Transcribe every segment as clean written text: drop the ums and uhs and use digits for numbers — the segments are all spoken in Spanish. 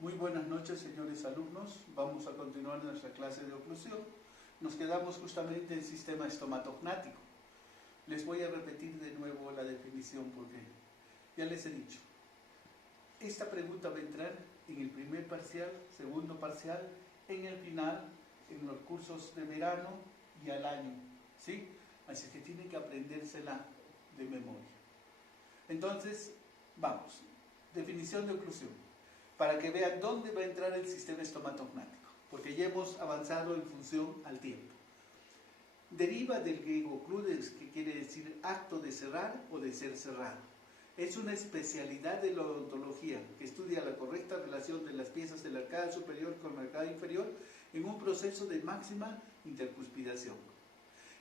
Muy buenas noches, señores alumnos. Vamos a continuar nuestra clase de oclusión. Nos quedamos justamente en el sistema estomatognático. Les voy a repetir de nuevo la definición porque ya les he dicho. Esta pregunta va a entrar en el primer parcial, segundo parcial, en el final, en los cursos de verano y al año, ¿sí? Así que tienen que aprendérsela de memoria. Entonces, vamos. Definición de oclusión. Para que vean dónde va a entrar el sistema estomatognático, porque ya hemos avanzado en función al tiempo. Deriva del griego ocludes, que quiere decir acto de cerrar o de ser cerrado. Es una especialidad de la odontología que estudia la correcta relación de las piezas de la arcada superior con la arcada inferior en un proceso de máxima intercuspidación.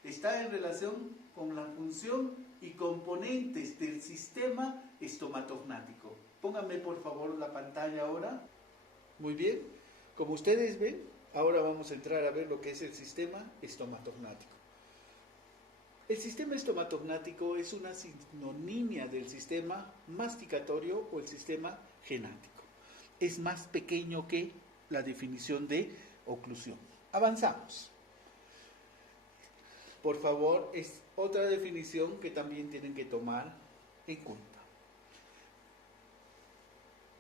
Está en relación con la función y componentes del sistema estomatognático. Pónganme por favor la pantalla ahora. Muy bien, como ustedes ven, ahora vamos a entrar a ver lo que es el sistema estomatognático. El sistema estomatognático es una sinonimia del sistema masticatorio o el sistema genático. Es más pequeño que la definición de oclusión. Avanzamos. Por favor, es otra definición que también tienen que tomar en cuenta.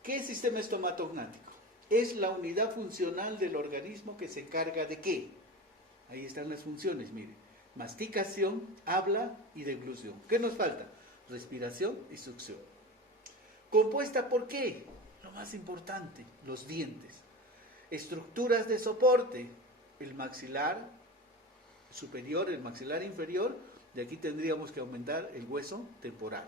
¿Qué es sistema estomatognático? Es la unidad funcional del organismo que se encarga de ¿qué? Ahí están las funciones, miren. Masticación, habla y deglución. ¿Qué nos falta? Respiración y succión. ¿Compuesta por qué? Lo más importante, los dientes. Estructuras de soporte, el maxilar superior, el maxilar inferior, de aquí tendríamos que aumentar el hueso temporal.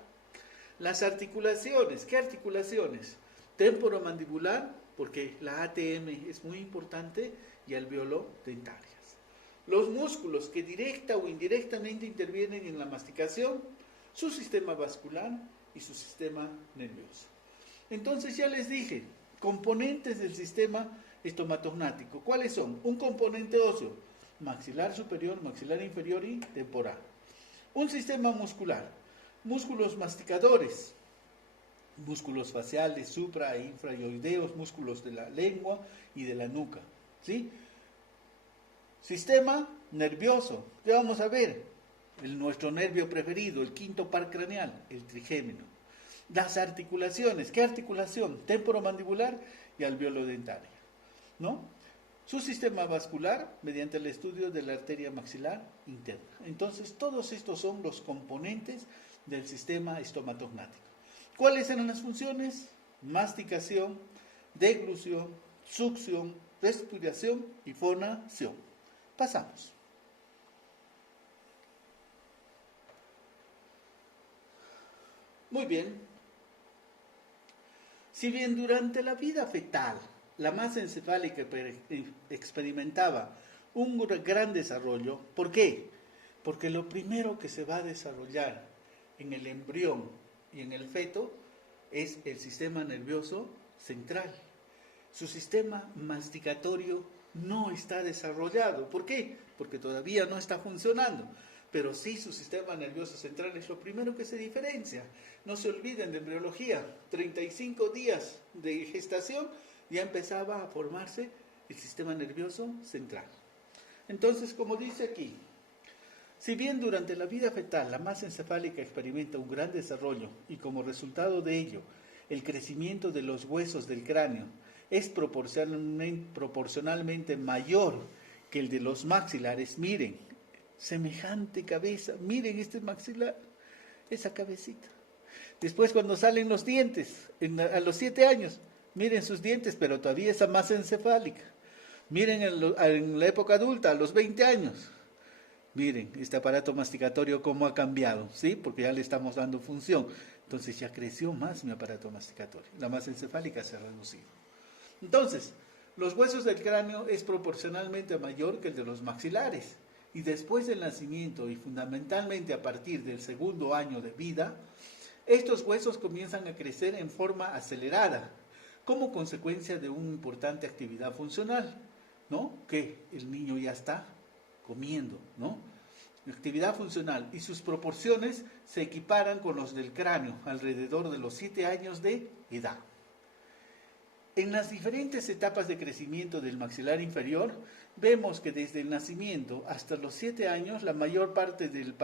Las articulaciones, ¿qué articulaciones? Temporomandibular, porque la ATM es muy importante, y alveolo-dentarias. Los músculos que directa o indirectamente intervienen en la masticación, su sistema vascular y su sistema nervioso. Entonces ya les dije, componentes del sistema estomatognático. ¿Cuáles son? Un componente óseo, maxilar superior, maxilar inferior y temporal. Un sistema muscular, músculos masticadores, músculos faciales, supra e infraoideos, músculos de la lengua y de la nuca, ¿sí? Sistema nervioso, ya vamos a ver, nuestro nervio preferido, el quinto par craneal, el trigémino. Las articulaciones, ¿qué articulación? Temporomandibular y alveolo-dentaria, ¿no? Su sistema vascular, mediante el estudio de la arteria maxilar interna. Entonces, todos estos son los componentes del sistema estomatognático. ¿Cuáles eran las funciones? Masticación, deglución, succión, respiración y fonación. Pasamos. Muy bien. Si bien durante la vida fetal la masa encefálica experimentaba un gran desarrollo, ¿por qué? Porque lo primero que se va a desarrollar en el embrión y en el feto es el sistema nervioso central. Su sistema masticatorio no está desarrollado. ¿Por qué? Porque todavía no está funcionando. Pero sí, su sistema nervioso central es lo primero que se diferencia. No se olviden de embriología. 35 días de gestación ya empezaba a formarse el sistema nervioso central. Entonces, como dice aquí, si bien durante la vida fetal la masa encefálica experimenta un gran desarrollo y como resultado de ello el crecimiento de los huesos del cráneo es proporcionalmente mayor que el de los maxilares, miren, semejante cabeza, miren este maxilar, esa cabecita. Después cuando salen los dientes, a los 7 años, miren sus dientes, pero todavía esa masa encefálica. Miren en la época adulta, a los 20 años. Miren, este aparato masticatorio cómo ha cambiado, ¿sí? Porque ya le estamos dando función. Entonces ya creció más mi aparato masticatorio. La masa encefálica se ha reducido. Entonces, los huesos del cráneo es proporcionalmente mayor que el de los maxilares. Y después del nacimiento y fundamentalmente a partir del segundo año de vida, estos huesos comienzan a crecer en forma acelerada, como consecuencia de una importante actividad funcional, ¿no? Que el niño ya está comiendo, ¿no? Actividad funcional, y sus proporciones se equiparan con los del cráneo alrededor de los 7 años de edad. En las diferentes etapas de crecimiento del maxilar inferior, vemos que desde el nacimiento hasta los 7 años, la mayor parte del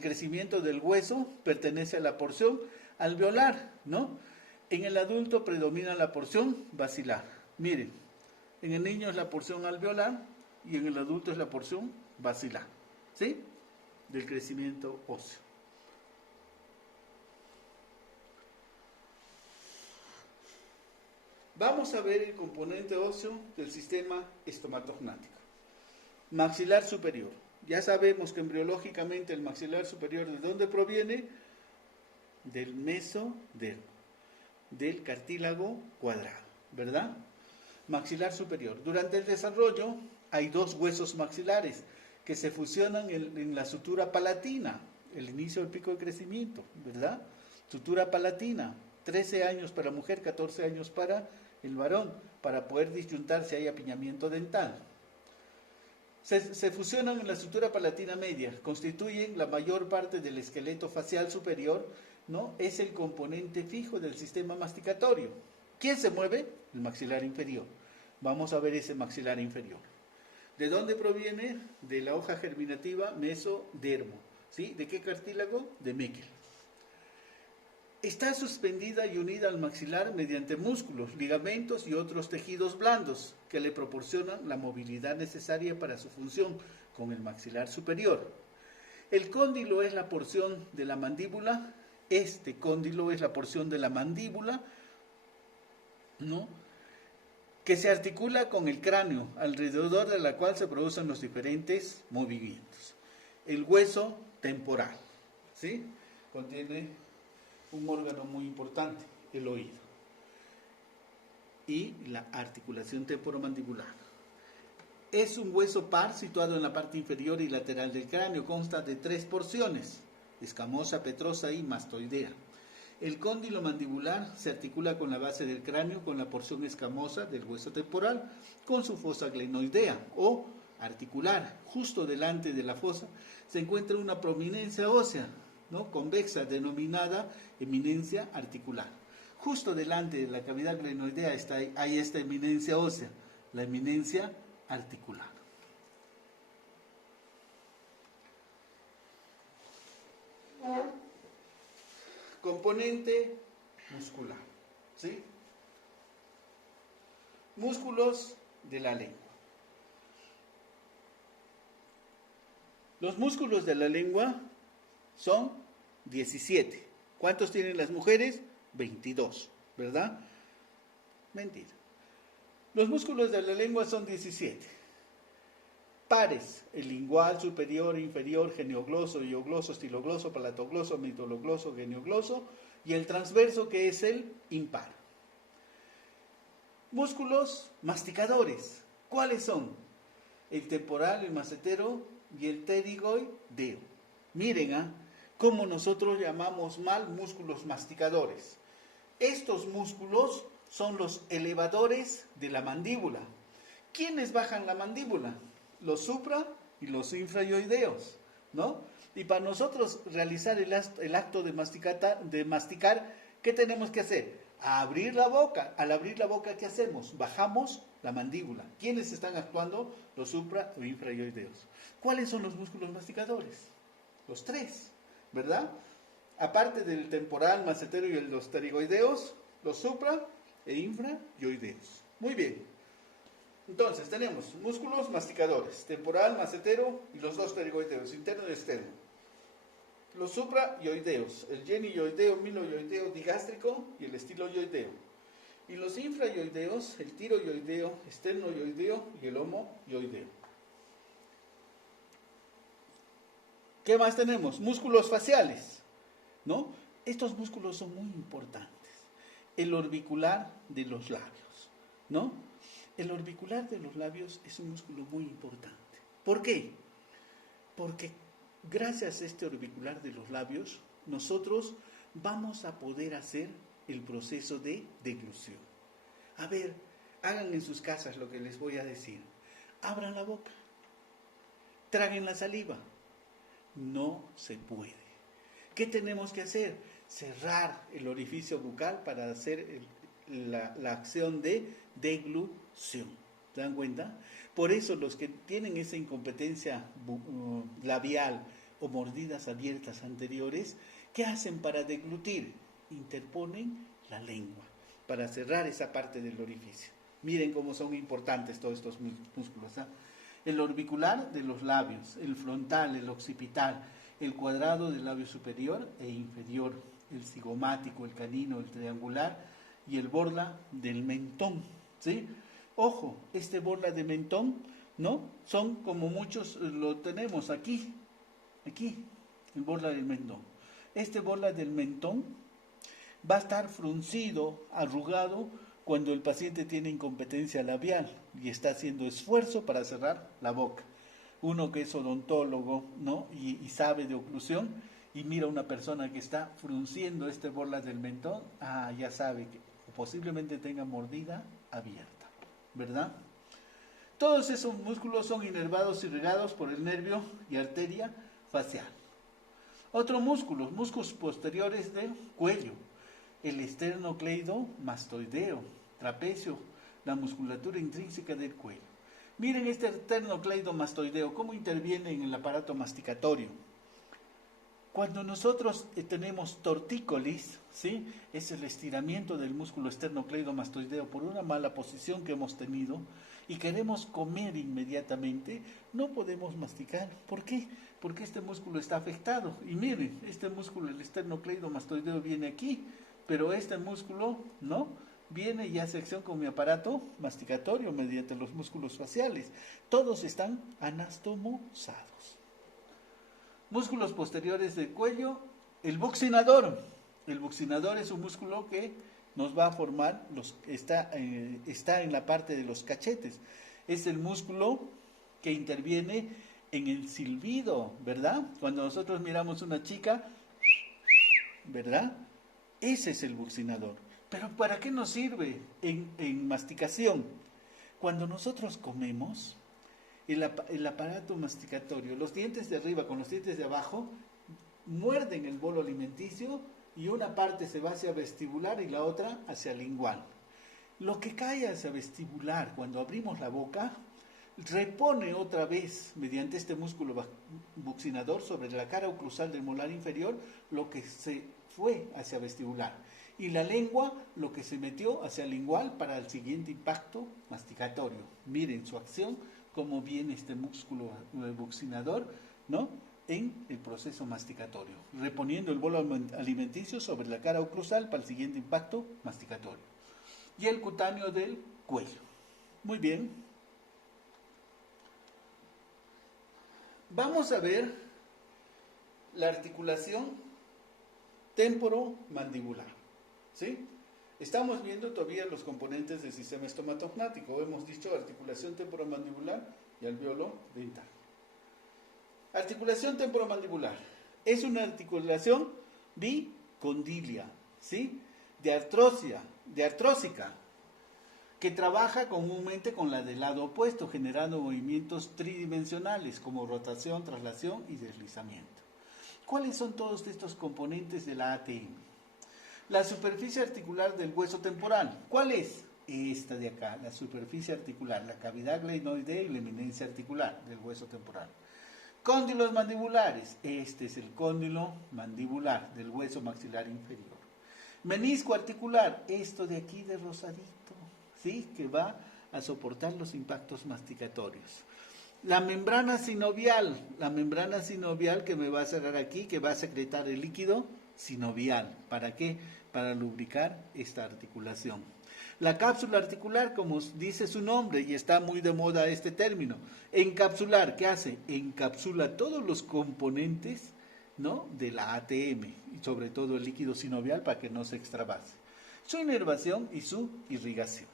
crecimiento del hueso pertenece a la porción alveolar, ¿no? En el adulto predomina la porción basilar. Miren, en el niño es la porción alveolar y en el adulto es la porción basilar, ¿sí? Del crecimiento óseo. Vamos a ver el componente óseo del sistema estomatognático. Maxilar superior. Ya sabemos que embriológicamente el maxilar superior, ¿de dónde proviene? Del mesodermo, del cartílago cuadrado, ¿verdad? Maxilar superior. Durante el desarrollo hay dos huesos maxilares que se fusionan en la sutura palatina, el inicio del pico de crecimiento, ¿verdad? Sutura palatina, 13 años para la mujer, 14 años para el varón, para poder disyuntar si hay apiñamiento dental. Se fusionan en la sutura palatina media, constituyen la mayor parte del esqueleto facial superior, ¿no? Es el componente fijo del sistema masticatorio. ¿Quién se mueve? El maxilar inferior. Vamos a ver ese maxilar inferior. ¿De dónde proviene? De la hoja germinativa mesodermo. ¿Sí? ¿De qué cartílago? De Meckel. Está suspendida y unida al maxilar mediante músculos, ligamentos y otros tejidos blandos que le proporcionan la movilidad necesaria para su función con el maxilar superior. El cóndilo es la porción de la mandíbula. Este cóndilo es la porción de la mandíbula, ¿no?, que se articula con el cráneo, alrededor de la cual se producen los diferentes movimientos. El hueso temporal, ¿sí?, contiene un órgano muy importante, el oído, y la articulación temporomandibular. Es un hueso par situado en la parte inferior y lateral del cráneo. Consta de 3 porciones: escamosa, petrosa y mastoidea. El cóndilo mandibular se articula con la base del cráneo, con la porción escamosa del hueso temporal, con su fosa glenoidea o articular. Justo delante de la fosa se encuentra una prominencia ósea, ¿no?, convexa, denominada eminencia articular. Justo delante de la cavidad glenoidea hay esta eminencia ósea, la eminencia articular. Componente muscular, ¿sí? Músculos de la lengua. Los músculos de la lengua son 17. ¿Cuántos tienen las mujeres? 22, ¿verdad? Mentira. Los músculos de la lengua son 17. Pares: el lingual, superior, inferior, geniogloso, iogloso, estilogloso, palatogloso, mitologloso, geniogloso, y el transverso, que es el impar. Músculos masticadores. ¿Cuáles son? El temporal, el macetero y el pterigoideo. Miren, cómo nosotros llamamos mal músculos masticadores. Estos músculos son los elevadores de la mandíbula. ¿Quiénes bajan la mandíbula? Los supra y los infrayoideos, ¿no? Y para nosotros realizar el acto de masticar, ¿qué tenemos que hacer? Abrir la boca. Al abrir la boca, ¿qué hacemos? Bajamos la mandíbula. ¿Quiénes están actuando? Los supra o infrayoideos. ¿Cuáles son los músculos masticadores? Los 3, ¿verdad? Aparte del temporal, macetero y los pterigoideos, los supra e infrayoideos. Muy bien. Entonces tenemos músculos masticadores: temporal, macetero y los 2 pterigoideos, interno y externo. Los suprayoideos: el genioideo, miloyoideo, digástrico y el estiloyoideo. Y los infrayoideos: el tiroyoideo, esternoyoideo y el homoyoideo. ¿Qué más tenemos? Músculos faciales, ¿no? Estos músculos son muy importantes. El orbicular de los labios, ¿no? El orbicular de los labios es un músculo muy importante. ¿Por qué? Porque gracias a este orbicular de los labios, nosotros vamos a poder hacer el proceso de deglución. A ver, hagan en sus casas lo que les voy a decir. Abran la boca. Traguen la saliva. No se puede. ¿Qué tenemos que hacer? Cerrar el orificio bucal para hacer la acción de deglución. ¿Se dan cuenta? Por eso los que tienen esa incompetencia labial o mordidas abiertas anteriores, ¿qué hacen para deglutir? Interponen la lengua para cerrar esa parte del orificio. Miren cómo son importantes todos estos músculos. ¿Ah? El orbicular de los labios, el frontal, el occipital, el cuadrado del labio superior e inferior, el cigomático, el canino, el triangular y el borla del mentón. ¿Sí? Ojo, este borla de mentón, ¿no? Son como muchos lo tenemos aquí, el borla del mentón. Este borla del mentón va a estar fruncido, arrugado, cuando el paciente tiene incompetencia labial y está haciendo esfuerzo para cerrar la boca. Uno que es odontólogo, ¿no? y sabe de oclusión y mira a una persona que está frunciendo este borla del mentón, ya sabe que posiblemente tenga mordida abierta, ¿verdad? Todos esos músculos son inervados y irrigados por el nervio y arteria facial. Otros músculos posteriores del cuello, el esternocleidomastoideo, trapecio, la musculatura intrínseca del cuello. Miren este esternocleidomastoideo, cómo interviene en el aparato masticatorio. Cuando nosotros tenemos tortícolis, ¿sí? Es el estiramiento del músculo esternocleidomastoideo por una mala posición que hemos tenido y queremos comer inmediatamente, no podemos masticar. ¿Por qué? Porque este músculo está afectado. Y miren, este músculo, el esternocleidomastoideo, viene aquí, pero este músculo, ¿no? Viene y hace acción con mi aparato masticatorio mediante los músculos faciales. Todos están anastomosados. Músculos posteriores del cuello, el buccinador. El buccinador es un músculo que nos va a formar, está en la parte de los cachetes. Es el músculo que interviene en el silbido, ¿verdad? Cuando nosotros miramos una chica, ¿verdad? Ese es el buccinador. Pero ¿para qué nos sirve en masticación? Cuando nosotros comemos, el aparato masticatorio, los dientes de arriba con los dientes de abajo, muerden el bolo alimenticio y una parte se va hacia vestibular y la otra hacia lingual. Lo que cae hacia vestibular cuando abrimos la boca, repone otra vez mediante este músculo buccinador sobre la cara oclusal del molar inferior lo que se fue hacia vestibular. Y la lengua lo que se metió hacia lingual para el siguiente impacto masticatorio. Miren su acción, cómo viene este músculo buccinador, ¿no? En el proceso masticatorio, reponiendo el bolo alimenticio sobre la cara oclusal para el siguiente impacto masticatorio. Y el cutáneo del cuello. Muy bien. Vamos a ver la articulación temporomandibular. ¿Sí? Estamos viendo todavía los componentes del sistema estomatognático. Hemos dicho articulación temporomandibular y alveolo dental. Articulación temporomandibular es una articulación bicondilia, ¿sí? de artrósica, que trabaja comúnmente con la del lado opuesto, generando movimientos tridimensionales como rotación, traslación y deslizamiento. ¿Cuáles son todos estos componentes de la ATM? La superficie articular del hueso temporal. ¿Cuál es? Esta de acá, la superficie articular, la cavidad glenoidea y la eminencia articular del hueso temporal. Cóndilos mandibulares. Este es el cóndilo mandibular del hueso maxilar inferior. Menisco articular. Esto de aquí de rosadito, ¿sí? Que va a soportar los impactos masticatorios. La membrana sinovial que me va a cerrar aquí, que va a secretar el líquido sinovial. ¿Para qué? Para lubricar esta articulación. La cápsula articular, como dice su nombre, y está muy de moda este término, encapsular, ¿qué hace? Encapsula todos los componentes, ¿no? de la ATM, y sobre todo el líquido sinovial para que no se extravase. Su inervación y su irrigación.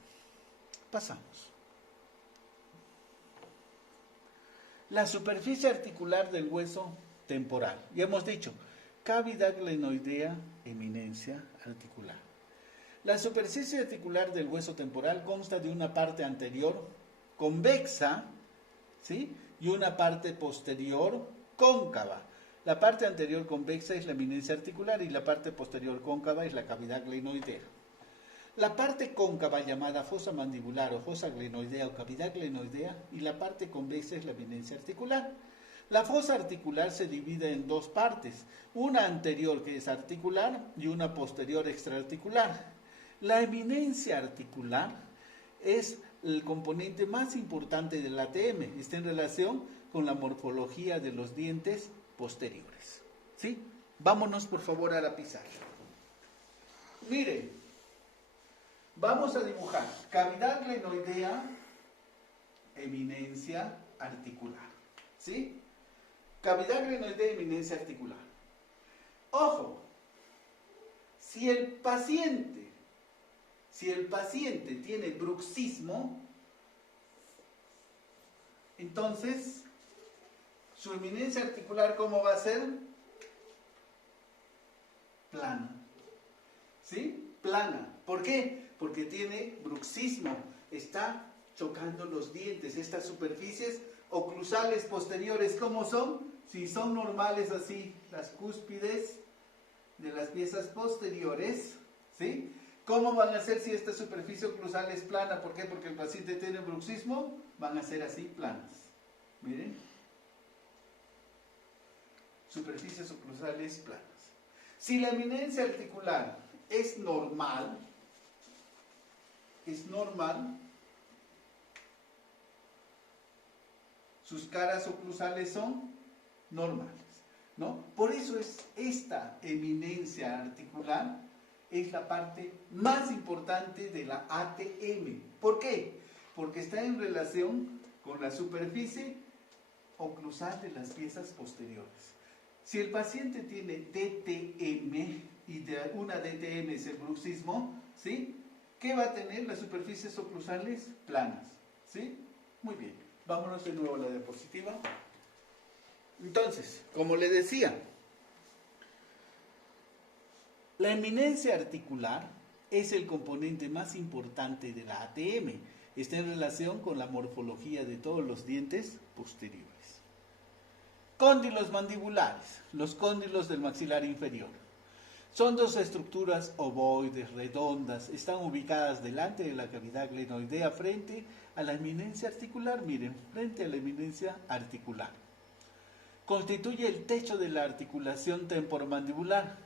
Pasamos. La superficie articular del hueso temporal. Ya hemos dicho, cavidad glenoidea, eminencia articular. La superficie articular del hueso temporal consta de una parte anterior convexa, ¿sí? y una parte posterior cóncava. La parte anterior convexa es la eminencia articular y la parte posterior cóncava es la cavidad glenoidea. La parte cóncava llamada fosa mandibular o fosa glenoidea o cavidad glenoidea y la parte convexa es la eminencia articular. La fosa articular se divide en dos partes, una anterior que es articular y una posterior extraarticular. La eminencia articular es el componente más importante del ATM, está en relación con la morfología de los dientes posteriores. ¿Sí? Vámonos por favor a la pizarra. Miren, vamos a dibujar cavidad glenoidea, eminencia articular. ¿Sí? Cavidad glenoidea, eminencia articular. Ojo, si el paciente tiene bruxismo, entonces su eminencia articular, ¿cómo va a ser? Plana. ¿Sí? Plana. ¿Por qué? Porque tiene bruxismo. Está chocando los dientes. Estas superficies oclusales posteriores, ¿cómo son? Si son normales así, las cúspides de las piezas posteriores, ¿sí? ¿Cómo van a ser si esta superficie oclusal es plana? ¿Por qué? Porque el paciente tiene bruxismo, van a ser así planas. Miren. Superficies oclusales planas. Si la eminencia articular es normal, sus caras oclusales son normales, ¿no? Por eso es esta eminencia articular es la parte más importante de la ATM. ¿Por qué? Porque está en relación con la superficie oclusal de las piezas posteriores. Si el paciente tiene DTM y de una DTM es el bruxismo, ¿sí? ¿Qué va a tener? Las superficies oclusales planas, ¿sí? Muy bien. Vámonos de nuevo a la diapositiva. Entonces, como le decía, la eminencia articular es el componente más importante de la ATM. Está en relación con la morfología de todos los dientes posteriores. Cóndilos mandibulares, los cóndilos del maxilar inferior. Son dos estructuras ovoides, redondas, están ubicadas delante de la cavidad glenoidea frente a la eminencia articular, miren, frente a la eminencia articular. Constituye el techo de la articulación temporomandibular.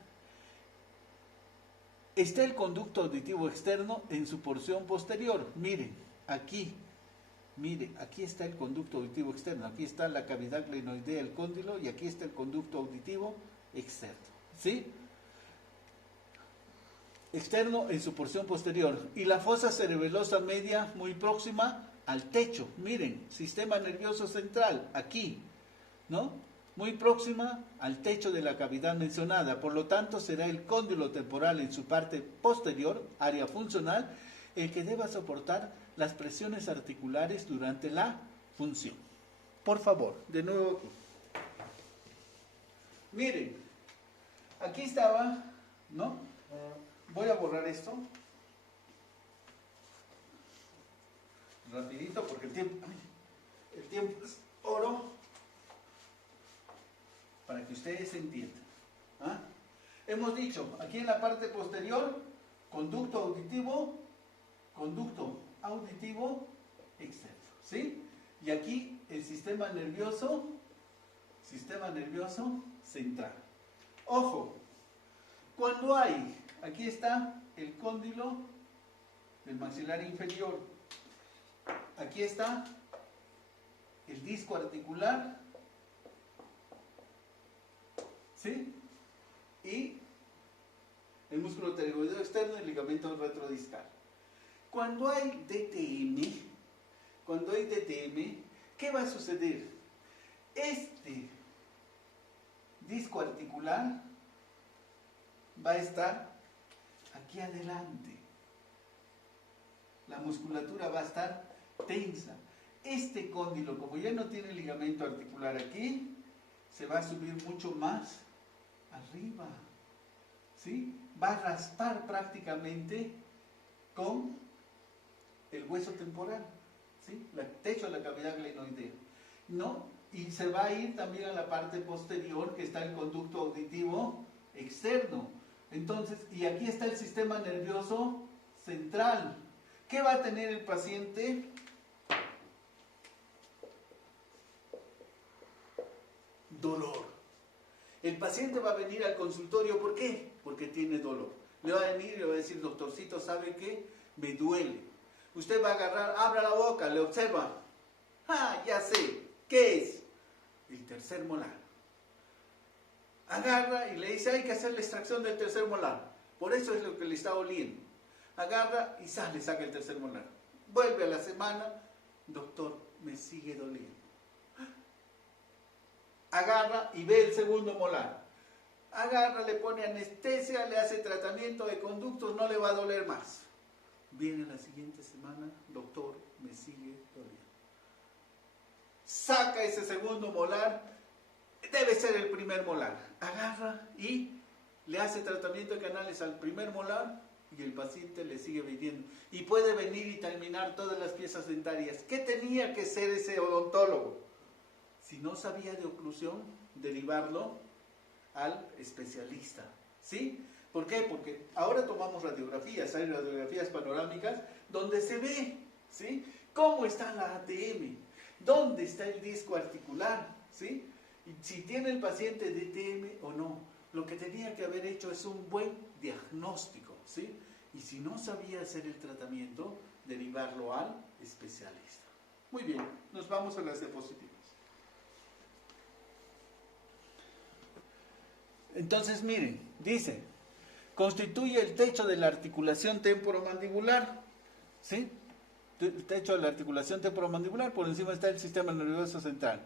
Está el conducto auditivo externo en su porción posterior, miren, aquí. Mire, aquí está el conducto auditivo externo, aquí está la cavidad glenoidea, el cóndilo, y aquí está el conducto auditivo externo, ¿sí? Externo en su porción posterior. Y la fosa cerebelosa media muy próxima al techo. Miren, sistema nervioso central, aquí, ¿no? Muy próxima al techo de la cavidad mencionada. Por lo tanto, será el cóndilo temporal en su parte posterior, área funcional, el que deba soportar las presiones articulares durante la función. Por favor, de nuevo. Miren, aquí estaba, ¿no? Voy a borrar esto. Rapidito, porque el tiempo es oro. Para que ustedes entiendan. ¿Ah? Hemos dicho, aquí en la parte posterior, conducto auditivo externo, ¿sí? Y aquí el sistema nervioso central. Ojo, cuando hay, aquí está el cóndilo del maxilar inferior, aquí está el disco articular, ¿sí? Y el músculo pterygoideo externo y el ligamento retrodiscal. Cuando hay DTM, ¿qué va a suceder? Este disco articular va a estar aquí adelante. La musculatura va a estar tensa. Este cóndilo, como ya no tiene ligamento articular aquí, se va a subir mucho más arriba, ¿sí? Va a raspar prácticamente con el hueso temporal, ¿sí? El techo de la cavidad glenoidea, ¿no? Y se va a ir también a la parte posterior, que está el conducto auditivo externo. Entonces, y aquí está el sistema nervioso central. ¿Qué va a tener el paciente? Dolor. El paciente va a venir al consultorio, ¿por qué? Porque tiene dolor. Le va a venir y le va a decir, doctorcito, ¿sabe qué? Me duele. Usted va a agarrar, abra la boca, le observa. ¡Ah, ya sé! ¿Qué es? El tercer molar. Agarra y le dice, hay que hacer la extracción del tercer molar. Por eso es lo que le está oliendo. Agarra y sale, saca el tercer molar. Vuelve a la semana, doctor, me sigue doliendo. Agarra y ve el segundo molar. Agarra, le pone anestesia, le hace tratamiento de conductos, no le va a doler más. Viene la siguiente semana, doctor, me sigue doliendo. Saca ese segundo molar, debe ser el primer molar. Agarra y le hace tratamiento de canales al primer molar y el paciente le sigue viniendo. Y puede venir y terminar todas las piezas dentarias. ¿Qué tenía que ser ese odontólogo? Si no sabía de oclusión, derivarlo al especialista. ¿Sí? ¿Por qué? Porque ahora tomamos radiografías, hay radiografías panorámicas donde se ve, ¿sí?, cómo está la ATM, dónde está el disco articular, ¿sí? Y si tiene el paciente DTM o no. Lo que tenía que haber hecho es un buen diagnóstico, ¿sí? Y si no sabía hacer el tratamiento, derivarlo al especialista. Muy bien, nos vamos a las diapositivas. Entonces, miren, dice, constituye el techo de la articulación temporomandibular, ¿sí? El techo de la articulación temporomandibular, por encima está el sistema nervioso central.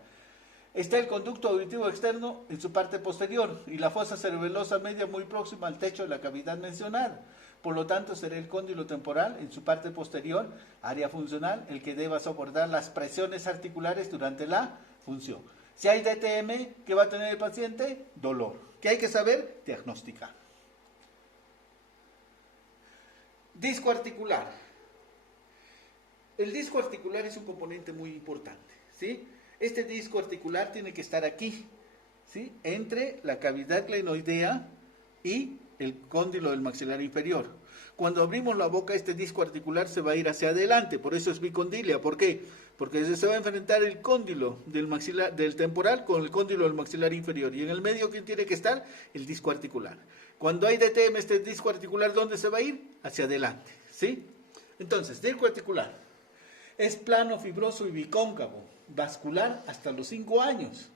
Está el conducto auditivo externo en su parte posterior y la fosa cerebelosa media muy próxima al techo de la cavidad mencionada. Por lo tanto, será el cóndilo temporal en su parte posterior, área funcional, el que deba soportar las presiones articulares durante la función. Si hay DTM, ¿qué va a tener el paciente? Dolor. ¿Qué hay que saber? Diagnosticar. Disco articular. El disco articular es un componente muy importante, ¿sí? Este disco articular tiene que estar aquí, ¿sí?, entre la cavidad glenoidea y el cóndilo del maxilar inferior. Cuando abrimos la boca, este disco articular se va a ir hacia adelante, por eso es bicondilia. ¿Por qué? Porque se va a enfrentar el cóndilo del maxilar, del temporal con el cóndilo del maxilar inferior. Y en el medio, ¿quién tiene que estar? El disco articular. Cuando hay DTM, este disco articular, ¿dónde se va a ir? Hacia adelante, ¿sí? Entonces, disco articular es plano, fibroso y bicóncavo, vascular hasta los 5 años.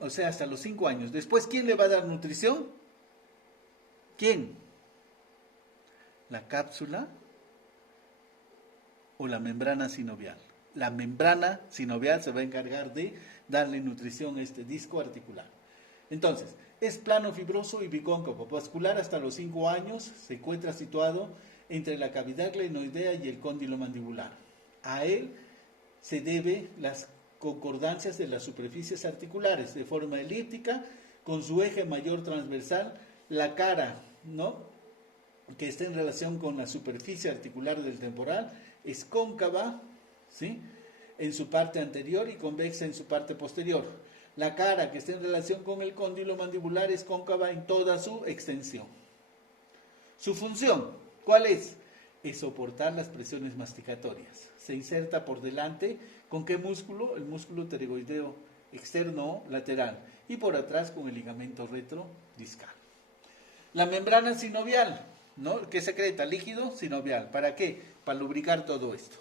O sea, hasta los 5 años. Después, ¿quién le va a dar nutrición? ¿Quién? ¿La cápsula o la membrana sinovial? La membrana sinovial se va a encargar de darle nutrición a este disco articular. Entonces, es plano, fibroso y bicóncavo, vascular hasta los 5 años, se encuentra situado entre la cavidad glenoidea y el cóndilo mandibular. A él se debe las concordancias de las superficies articulares de forma elíptica con su eje mayor transversal, la cara, ¿no?, que está en relación con la superficie articular del temporal es cóncava, ¿sí?, en su parte anterior y convexa en su parte posterior. La cara que está en relación con el cóndilo mandibular es cóncava en toda su extensión. Su función, ¿cuál es? Es soportar las presiones masticatorias. Se inserta por delante, ¿con qué músculo? El músculo pterygoideo externo lateral, y por atrás con el ligamento retrodiscal. La membrana sinovial, ¿no?, que secreta líquido sinovial. ¿Para qué? Para lubricar todo esto.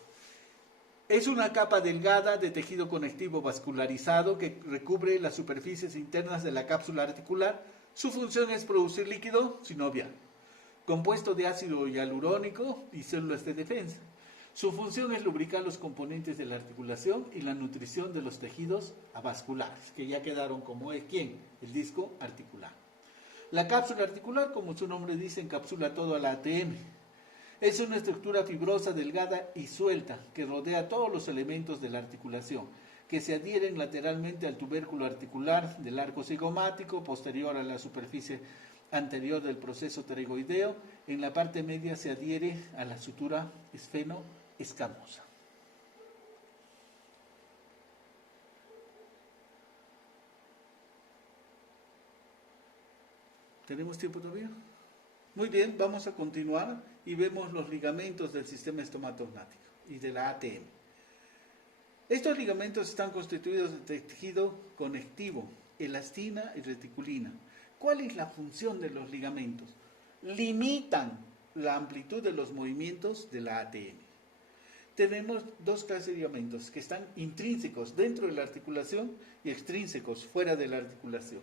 Es una capa delgada de tejido conectivo vascularizado que recubre las superficies internas de la cápsula articular. Su función es producir líquido sinovial, compuesto de ácido hialurónico y células de defensa. Su función es lubricar los componentes de la articulación y la nutrición de los tejidos avasculares, que ya quedaron como es, ¿quién? El disco articular. La cápsula articular, como su nombre dice, encapsula todo a la ATM. Es una estructura fibrosa, delgada y suelta que rodea todos los elementos de la articulación, que se adhieren lateralmente al tubérculo articular del arco cigomático, posterior a la superficie anterior del proceso pterygoideo. En la parte media se adhiere a la sutura esfeno-escamosa. ¿Tenemos tiempo todavía? Muy bien, vamos a continuar y vemos los ligamentos del sistema estomatognático y de la ATM. Estos ligamentos están constituidos de tejido conectivo, elastina y reticulina. ¿Cuál es la función de los ligamentos? Limitan la amplitud de los movimientos de la ATM. Tenemos dos clases de ligamentos que están intrínsecos dentro de la articulación y extrínsecos fuera de la articulación.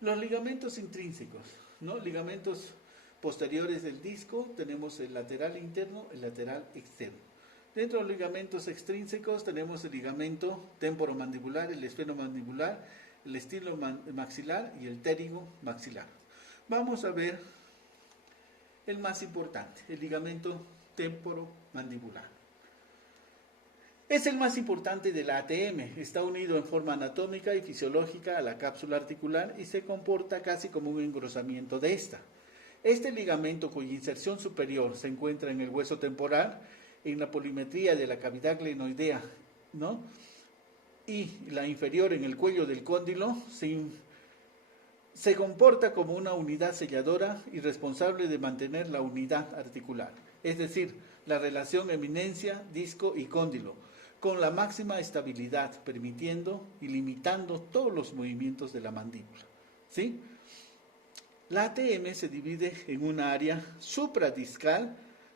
Los ligamentos intrínsecos, ¿no? Ligamentos posteriores del disco, tenemos el lateral interno, el lateral externo. Dentro de los ligamentos extrínsecos tenemos el ligamento temporomandibular, el esfenomandibular, el estilo maxilar y el ptérigo maxilar. Vamos a ver el más importante, el ligamento temporomandibular. Es el más importante de la ATM, está unido en forma anatómica y fisiológica a la cápsula articular y se comporta casi como un engrosamiento de esta. Este ligamento, cuya inserción superior se encuentra en el hueso temporal, en la polimetría de la cavidad glenoidea, ¿no? Y la inferior en el cuello del cóndilo, se comporta como una unidad selladora y responsable de mantener la unidad articular, es decir, la relación eminencia, disco y cóndilo, con la máxima estabilidad, permitiendo y limitando todos los movimientos de la mandíbula, ¿sí? La ATM se divide en una área supradiscal,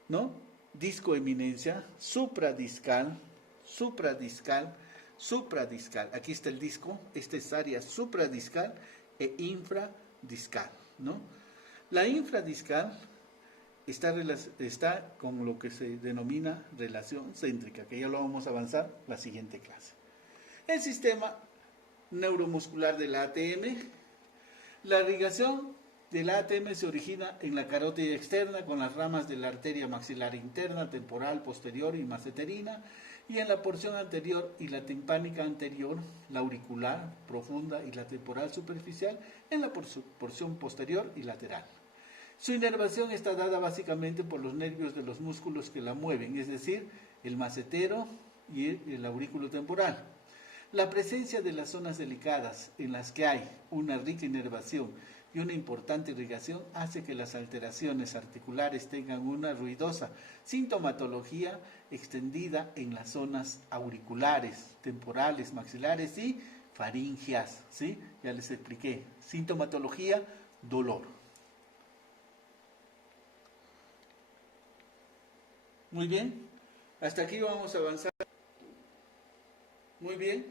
¿no? Discoeminencia, supradiscal, supradiscal, supradiscal. Aquí está el disco, esta es área supradiscal e infradiscal, ¿no? La infradiscal está con lo que se denomina relación céntrica, que ya lo vamos a avanzar la siguiente clase. El sistema neuromuscular de la ATM, la irrigación de la ATM se origina en la carótida externa con las ramas de la arteria maxilar interna, temporal, posterior y masseterina, y en la porción anterior y la timpánica anterior, la auricular profunda y la temporal superficial, en la porción posterior y lateral. Su inervación está dada básicamente por los nervios de los músculos que la mueven, es decir, el massetero y el aurículo temporal. La presencia de las zonas delicadas en las que hay una rica inervación y una importante irrigación hace que las alteraciones articulares tengan una ruidosa sintomatología extendida en las zonas auriculares, temporales, maxilares y faringeas, ¿sí? Ya les expliqué. Sintomatología, dolor. Muy bien, hasta aquí vamos a avanzar. Muy bien,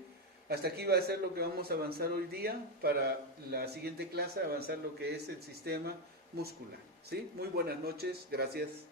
hasta aquí va a ser lo que vamos a avanzar hoy día. Para la siguiente clase avanzar lo que es el sistema muscular, ¿sí? Muy buenas noches, gracias.